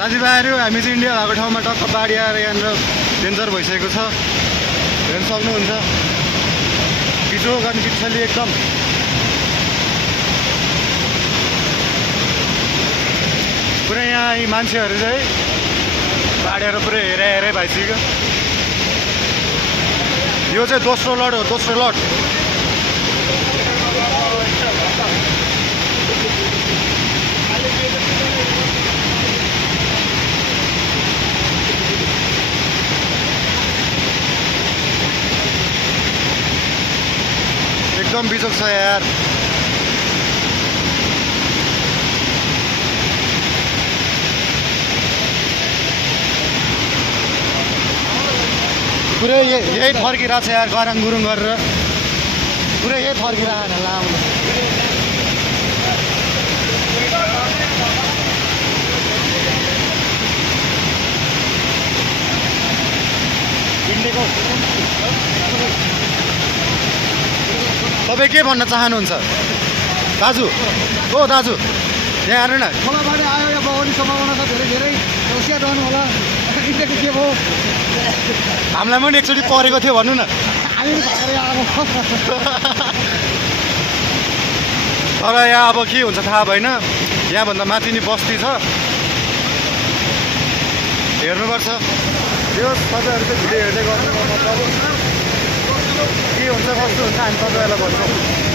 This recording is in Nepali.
साथीभाइहरू हामी चाहिँ इन्डिया भएको ठाउँमा टक्क बाढी आएर यहाँनिर डेन्जर भइसकेको छ, हेर्न सक्नुहुन्छ। बिजोग अनि बिच्छली एकदम पुरै यहाँ यी मान्छेहरू चाहिँ बाढेर पुरै हेराइ भइसक्यो। यो चाहिँ दोस्रो लट हो, दोस्रो लट। एकदम बिजोग छ यार। पुरै यही फर्किरहेको छ यार, गराङ गुरुङ गरेर पुरै यही फर्किरहेको लामो। तपाईँ के भन्न चाहनुहुन्छ दाजु? ओ दाजु यहाँ हेर्नु न, खोलाबाट आयो या बगाउने सम्भावना छ, धेरै धेरै होसियार रहनु होला। इन्डियाको के भयो, हामीलाई पनि एकचोटि परेको थियो भन्नु न। हामी भएर आएको। तर यहाँ अब के हुन्छ थाहा भएन, यहाँभन्दा माथि नि बस्ती छ, हेर्नुपर्छ। यो तपाईँहरू चाहिँ भिडियो हेर्दै गर्नु, के हुन्छ कस्तो हुन्छ हामी तपाईँहरूलाई भन्छौँ।